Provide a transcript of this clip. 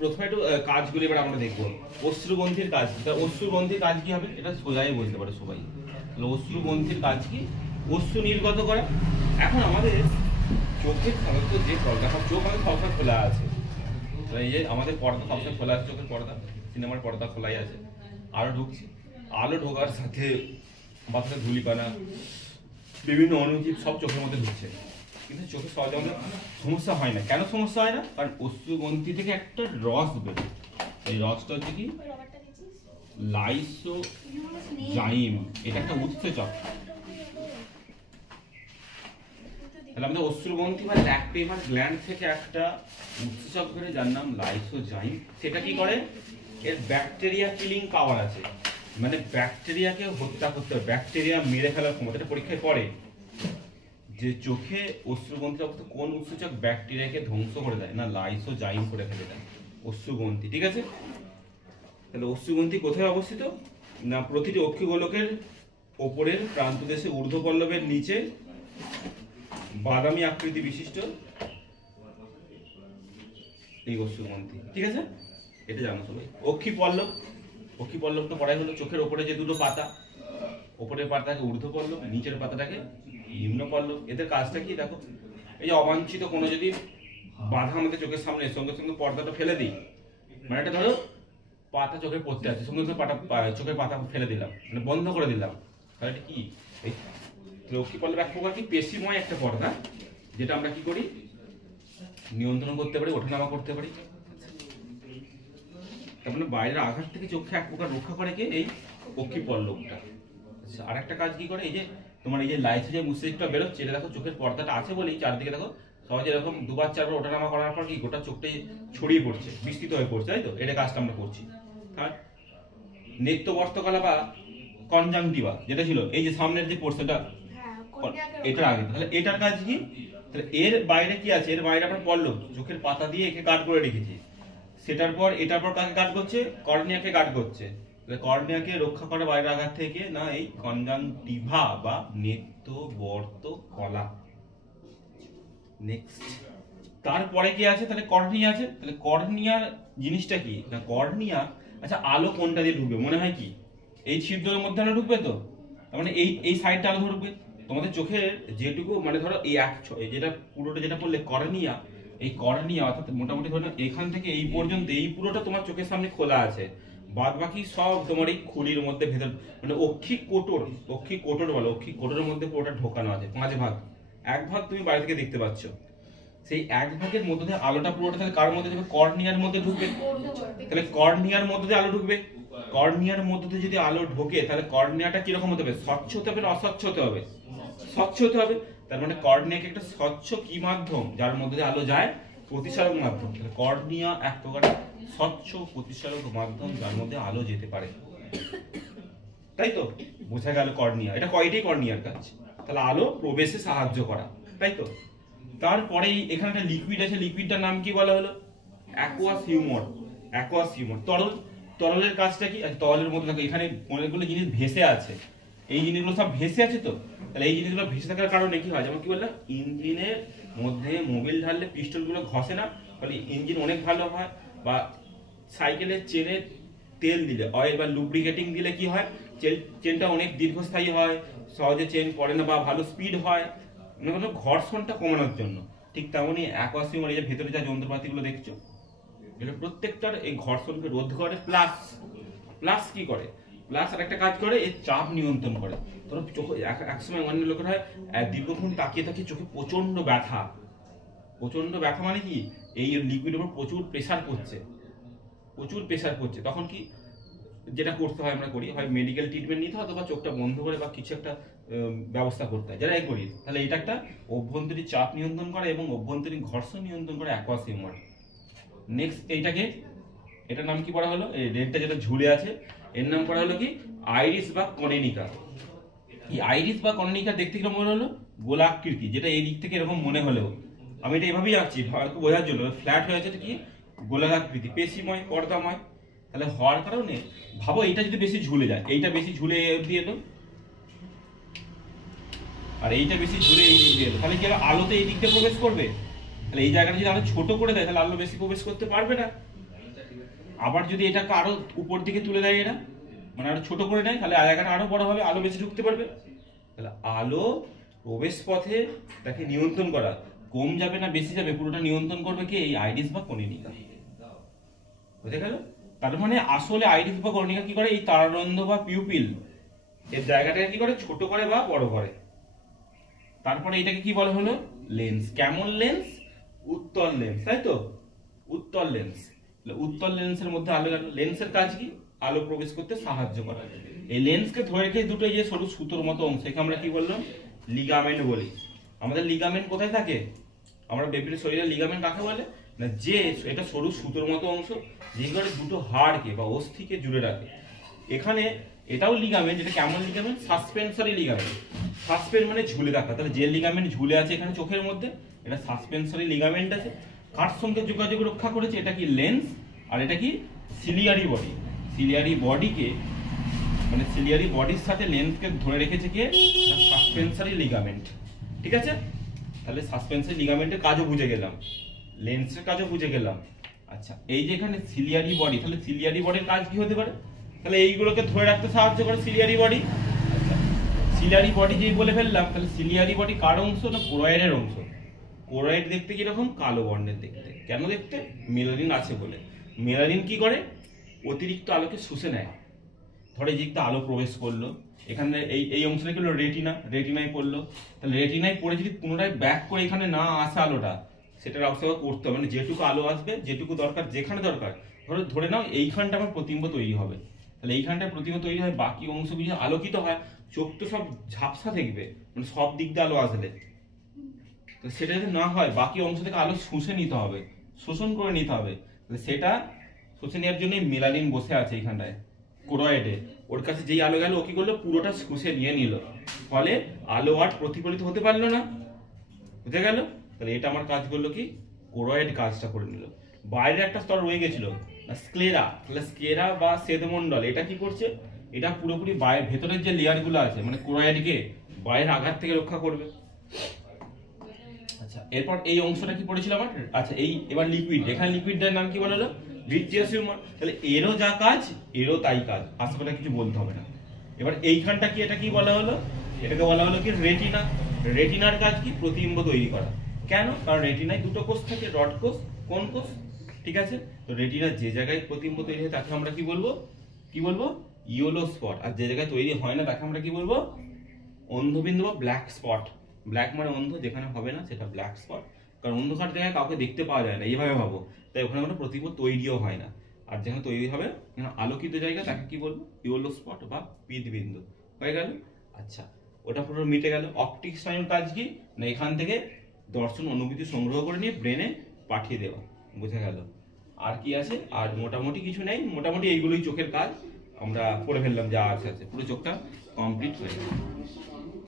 প্রথমে একটু কাজগুলি এবার আমরা দেখবো। অশ্রুগ্রন্থির কাজ, অশ্রুগ্রন্থির কাজ কি হবে এটা সোজাই বলতে পারে সবাই। অশ্রুগ্রন্থির কাজ কি? অশ্রু নির্গত করা। এখন আমাদের চোখের সাধারণত যে পর্দা, চোখ আমাদের সবসময় খোলা আছে, এই যে আমাদের পর্দা সবসময় খোলা আছে, চোখের পর্দা, সিনেমার পর্দা খোলাই আছে, আলো ঢুকছে, আলো ঢোকার সাথে বাতাসে ধূলিকণা বিভিন্ন অনুজীব সব চোখের মধ্যে ঢুকছে, কিন্তু চোখে সহজে আমাদের সমস্যা হয় না। কেন সমস্যা হয় না? কারণ অশ্রুগ্রন্থি থেকে একটা রস বেরোয়, এই রসটা হচ্ছে কি লাইসোজাইম, এটা একটা উৎসেচক। তাহলে আমাদের অশ্রুগ্রন্থি বা ল্যাক্রিমাল গ্ল্যান্ড থেকে একটা উৎসেচক বেরোয় যার নাম লাইসোজাইম। সেটা কি করে? এর ব্যাকটেরিয়া কিলিং পাওয়ার আছে, মানে ব্যাকটেরিয়াকে হত্যা করতে হবে, ব্যাকটেরিয়া মেরে ফেলার ক্ষমতা। এটা পরীক্ষায় পড়ে যে চোখে অশ্রুগ্রন্থি অবস্থা কোন উৎসেচক ব্যাকটেরিয়াকে ধ্বংস করে দেয়, না লাইসোজাইম করে ফেলে দেয় অশ্রুগ্রন্থি। ঠিক আছে, তাহলে অশ্রুগ্রন্থি কোথায় অবস্থিত? না প্রতিটি অক্ষিগোলকের ওপরের প্রান্তদেশে ঊর্ধ্বপল্লবের নিচে বাদামি আকৃতি বিশিষ্ট এই অশ্রুগ্রন্থি। ঠিক আছে, এটা জানো সবাই। অক্ষিপল্লব, অক্ষিপল্লব তো পড়াই হলো, চোখের ওপরে যে দুটো পাতা, ওপরের পাতাটাকে ঊর্ধ্বপল্লব, নিচের পাতাটাকে নিম্নপল্লব। এদের কাজটা কি দেখো, এই যে অবাঞ্ছিত কোনো যদি বাধা আমাদের চোখের সামনে, সঙ্গে সঙ্গে পর্দাটা ফেলে দিই, মানে এটা ধরো পাতা চোখে পড়তে আছে, সঙ্গে সঙ্গে চোখের পাতা ফেলে দিলাম, মানে বন্ধ করে দিলাম, তাহলে এটা কি? এই অক্ষিপল্লব এক প্রকার কি পেশিময় একটা পর্দা, যেটা আমরা কি করি নিয়ন্ত্রণ করতে পারি, ওঠানামা করতে পারি। তার মানে বাইরের আঘাত থেকে চোখে এক প্রকার রক্ষা করে কে? এই অক্ষিপল্লবটা। আচ্ছা, আর একটা কাজ কি করে? এই যে তোমার এই যে লাইসোজাইম উৎসেচকটা বেরোচ্ছে, এটা দেখো চোখের পর্দাটা আছে বলেই চারদিকে দেখো সহজে এরকম দুবার চারবার ওঠানামা করার পর কি গোটা চোখটাই ছড়িয়ে পড়ছে, বিস্তৃত হয়ে পড়ছে, তাই তো? এটা কাজটা আমরা করছি। আর নেত্রবর্তকলা বা কনজাংটিভা যেটা ছিল এই যে সামনের যে পোর্শনটা, এটা আগে, তাহলে এটার কাজ কি? তাহলে এর বাইরে কি আছে? এর বাইরে আমরা পল্লব, চোখের পাতা দিয়ে একে কাট করে রেখেছি, সেটার পর এটার পর কাকে কাট করছে? কর্নিয়াকে কাট করছে। তাহলে কর্নিয়াকে রক্ষা করে বাইরের আঘাত থেকে, না এই কনজাংটিভা বা নেত্রবর্তকলা। নেক্সট, তারপরে কি আছে? তাহলে কর্নিয়া আছে। তাহলে কর্নিয়ার জিনিসটা কি? না কর্নিয়া, আচ্ছা আলো কোনটা দিয়ে ঢুকবে মনে হয় কি? এই ছিদ্রের মধ্যে আলো ঢুকবে তো, তার মানে এই সাইডটা আলো ঢুকবে। তোমাদের চোখের যেটুকু মানে ধরো এই যেটা পুরোটা যেটা বললে কর্নিয়া, এই কর্নিয়া অর্থাৎ মোটামুটি ধরো এখান থেকে এই পর্যন্ত এই পুরোটা তোমার চোখের সামনে খোলা আছে, বাদ বাকি সব তোমার এই খুলির মধ্যে ভেতর, মানে অক্ষিক কোটর বলো, অক্ষিক কোটরের মধ্যে পুরোটা ঢোকানো আছে। 5 ভাগ, এক ভাগ তুমি বাইরে থেকে দেখতে পাচ্ছ, সেই এক ভাগের মধ্যে দিয়ে আলোটা পুরোটা তাহলে কার মধ্যে যাবে? কর্নিয়ার মধ্যে ঢুকবে। তাহলে কর্নিয়ার মধ্যে দিয়ে আলো ঢুকবে, কর্নিয়ার মধ্যে দিয়ে যদি আলো ঢোকে তাহলে কর্নিয়াটা কিরকম হতে হবে? স্বচ্ছ হতে হবে না অস্বচ্ছ হতে হবে? স্বচ্ছ হতে হবে। তার মানে কর্নিয়াকে একটা স্বচ্ছ কি মাধ্যম যার মধ্যে দিয়ে আলো যায়? প্রতিসারক মাধ্যম। কর্নিয়া এক প্রকার স্বচ্ছ প্রতিসারক মাধ্যম যার মধ্যে আলো যেতে পারে, তাই তো? বোঝা গেল কর্নিয়া। এটা কয়টাই কর্নিয়ার কাজ, তাহলে আলো প্রবেশে সাহায্য করা, তাই তো? তারপরে এখানে একটা লিকুইড আছে, লিকুইডটার নাম কি বলা হলো? Aqueous humour. অ্যাকুয়াস হিউমার তরল। তরলের কাজটা কি? তরলের মধ্যে দেখো এখানে অনেকগুলো জিনিস ভেসে আছে, এই জিনিসগুলো সব ভেসে আছে তো, তাহলে এই জিনিসগুলো ভেসে থাকার কারণে কি হয়? যেমন কি বললাম, ইঞ্জিনের মধ্যে মোবিল ঢাললে পিস্টনগুলো ঘষে না, ফলে ইঞ্জিন অনেক ভালো হয়। বা সাইকেলের চেনে তেল দিলে, অয়েল বা লুব্রিকেটিং দিলে কি হয়? চেনটা অনেক দীর্ঘস্থায়ী হয়, সহজে চেন পড়ে না বা ভালো স্পিড হয়, মানে ঘর্ষণটা কমানোর জন্য। ঠিক তেমনই অ্যাকুয়াস হিউমার, এই যে ভেতরে যা যন্ত্রপাতিগুলো দেখছো, এটা প্রত্যেকটার এই ঘর্ষণকে রোধ করে। প্লাস কি করে? প্লাস আর একটা কাজ করে, এর চাপ নিয়ন্ত্রণ করে। ধরো চোখে একসময় অন্য লোকের হয় দীর্ঘক্ষণ তাকিয়ে তাকিয়ে চোখে প্রচন্ড ব্যথা মানে কি? এই লিকুইডের উপর প্রচুর প্রেসার পড়ছে, তখন কি যেটা করতে হয় আমরা করি, হয় মেডিকেল ট্রিটমেন্ট নিতে হয় অথবা চোখটা বন্ধ করে বা কিছু একটা ব্যবস্থা করতে হয়, যারা এই করি। তাহলে এটা একটা অভ্যন্তরীণ চাপ নিয়ন্ত্রণ করে এবং অভ্যন্তরীণ ঘর্ষণ নিয়ন্ত্রণ করে অ্যাকুয়াস হিউমার। নেক্সট এটার নাম কি পড়া হলো? এই রেডটা যেটা ঝুলে আছে এর নাম পড়া হলো কি? আইরিস বা কর্নিকা। এই আইরিস বা কর্নিকা দেখতে কিরকম মনে হলো? গোলাকৃতি, যেটা এই দিক থেকে এরকম মনে হলেও আমি এটা এভাবেই আঁকছি ভালো বোঝার জন্য। ফ্ল্যাট হয়ে আছে কি? গোলাকৃতি, পেশিময়, পর্দাময়। তাহলে হওয়ার কারণে ভাবো এটা যদি বেশি ঝুলে যায়, এইটা বেশি ঝুলে দিয়ে এলো আর এইটা বেশি ঝুলে এই দিক দিয়ে এলো, তাহলে কি আলোতে এই দিক দিয়ে প্রবেশ করবে? তাহলে এই জায়গাটা যদি আরো ছোট করে দেয় তাহলে আলো বেশি প্রবেশ করতে পারবে না। আবার যদি এটাকে আরো উপর দিকে তুলে দেয় এরা, মানে আরো ছোট করে নেয়, তাহলে জায়গাটা আরো বড় হবে, আলো বেশি ঢুকতে পারবে। তাহলে আলো প্রবেশ পথে তাকে নিয়ন্ত্রণ করা, কম যাবে না বেশি যাবে পুরোটা নিয়ন্ত্রণ করবে কি এই আইরিস বা কর্নিকা। বুঝে গেল? তার মানে আসলে আইরিস বা কর্নিকা কি করে, এই তারারন্ধ্র বা পিউপিল এর জায়গাটাকে কি করে, ছোট করে বা বড় করে। তারপরে এটাকে কি বলা হলো, লেন্স। কেমন লেন্স? উত্তল লেন্স, তাই তো, উত্তল লেন্স। উত্তল লেন্সের মধ্যে আলো গেল। লেন্সের কাজ কি, আলো প্রবেশ করতে সাহায্য করা। এই লেন্সকে ধরে রেখে দুটো যে সরু সুতোর মতো অংশ, একে আমরা কি বললাম, লিগামেন্ট বলি। আমাদের লিগামেন্ট কোথায় থাকে, আমরা বেবির শরীরে লিগামেন্ট কাকে বলে না, যে এটা সরু সুতোর মতো অংশ যেগুলো দুটো হাড়কে বা অস্থিকে জুড়ে রাখে। এখানে এটাও লিগামেন্ট, যেটা কেমন লিগামেন্ট, সাসপেন্সরি লিগামেন্ট। সাসপেন্ড মানে ঝুলে রাখা, তাহলে যে লিগামেন্ট ঝুলে আছে এখানে চোখের মধ্যে, এটা সাসপেন্সরি লিগামেন্ট আছে। কার সঙ্গে যোগাযোগ রক্ষা করেছে, এটা কি লেন্স, আর এটা কি সিলিয়ারি বডি। সিলিয়ারি বডিকে মানে সিলিয়ারি বডির সাথে লেন্সকে ধরে রেখেছে কে, সাসপেন্সরি লিগামেন্ট। ঠিক আছে, তাহলে সাসপেন্সরি লিগামেন্টের কাজও বুঝে গেলাম, লেন্সের কাজও বুঝে গেলাম। আচ্ছা, এই যে এখানে সিলিয়ারি বডি, তাহলে সিলিয়ারি বডির কাজ কি হতে পারে, তাহলে এইগুলোকে ধরে রাখতে সাহায্য করে সিলিয়ারি বডি। আচ্ছা, সিলিয়ারি বডি যেই বলে ফেললাম, তাহলে সিলিয়ারি বডি কার অংশ না, কোরয়েডের অংশ। কোরয়েড দেখতে কিরকম, কালো বর্ণের দেখতে। কেন দেখতে, মেলানিন আছে বলে। মেলানিন কি করে, অতিরিক্ত আলোকে শুষে নেয়। ধরে যে একটা আলো প্রবেশ করলো এখানে, এই অংশটা কি হলো রেটিনা, রেটিনায় পড়লো, তাহলে রেটিনায় পড়ে যদি পুনরায় ব্যাক করে এখানে না আসে আলোটা, সেটার ব্যবস্থা করতে হবে। মানে যেটুকু আলো আসবে, যেটুকু দরকার, যেখানে দরকার, ধরে নাও এইখানটা আমার প্রতিবিম্ব তৈরি হবে, তাহলে এইখানটায় প্রতিবিম্ব তৈরি হয়, বাকি অংশগুলি আলোকিত হয়। চোখ তো সব ঝাপসা দেখবে, মানে সব দিক দিয়ে আলো আসলে, তো সেটা যদি না হয়, বাকি অংশ থেকে আলো শুষে নিতে হবে, শোষণ করে নিতে হবে। সেটা শুষে নেওয়ার জন্য মেলানিন বসে আছে এইখানটায় কোরয়েডে। ওর কাছে যেই আলো গেল, ও কি করলো, পুরোটা শুষে নিয়ে নিল, ফলে আলো আর প্রতিফলিত হতে পারলো না। বুঝে গেল? তাহলে এটা আমার কাজ করলো কি, কোরয়েড কাজটা করে নিল। বাইরে একটা স্তর রয়ে গেছিল স্ক্লেরা, তাহলে স্ক্লেরা বা শ্বেতমণ্ডল, এটা কি করছে, এটা পুরোপুরি বাইরে ভেতরের যে লেয়ার গুলো আছে, মানে কোরয়েডকে বাইরের আঘাত থেকে রক্ষা করবে। আচ্ছা, এরপর এই অংশটা কি পড়েছিল আমার, আচ্ছা এই এবার লিকুইড, এখানে লিকুইডটার নাম কি বলা হলো, ভিট্রিয়াস হিউমার। তাহলে এরও যা কাজ, এরও তাই কাজ, হাসপাতালে কিছু বলতে হবে না। এবার এইখানটা কি, এটা কি বলা হলো, এটাকে বলা হলো কি রেটিনা। রেটিনার কাজ কি, প্রতিবিম্ব তৈরি করা। কেন, কারণ রেটিনায় দুটো কোষ থাকে, রড কোষ, কোন কোষ, ঠিক আছে। তো রেটিনার যে জায়গায় প্রতিবিম্ব তৈরি হয় তাকে আমরা কি বলবো, ইয়েলো স্পট। আর যে জায়গায় তৈরি হয় না তাকে আমরা কি বলবো, অন্ধবিন্দু বা ব্ল্যাক স্পট। ব্ল্যাক মানে অন্ধ, যেখানে হবে না সেটা ব্ল্যাক স্পট। কারণ অন্ধকার জায়গায় কাউকে দেখতে পাওয়া যায় না, এইভাবে ভাবো, তাই ওখানে কোনো প্রতিবিম্ব তৈরিও হয় না। আর যেখানে তৈরি হবে, যেখানে আলোকিত জায়গা, তাকে কি বলবো, ইয়েলো স্পট বা পীতবিন্দু। হয়ে গেল? আচ্ছা, ওটা পুরো মিটে গেল। অপটিক স্নায়ুর কাজ কি না, এখান থেকে দর্শন অনুভূতি সংগ্রহ করে নিয়ে ব্রেনে পাঠিয়ে দেওয়া। বুঝে গেল? আর কি আছে, আর মোটামুটি কিছু নেই, মোটামুটি এইগুলোই চোখের কাজ। আমরা পড়ে ফেললাম, যা আছে পুরো চোখটা কমপ্লিট হয়ে গেল।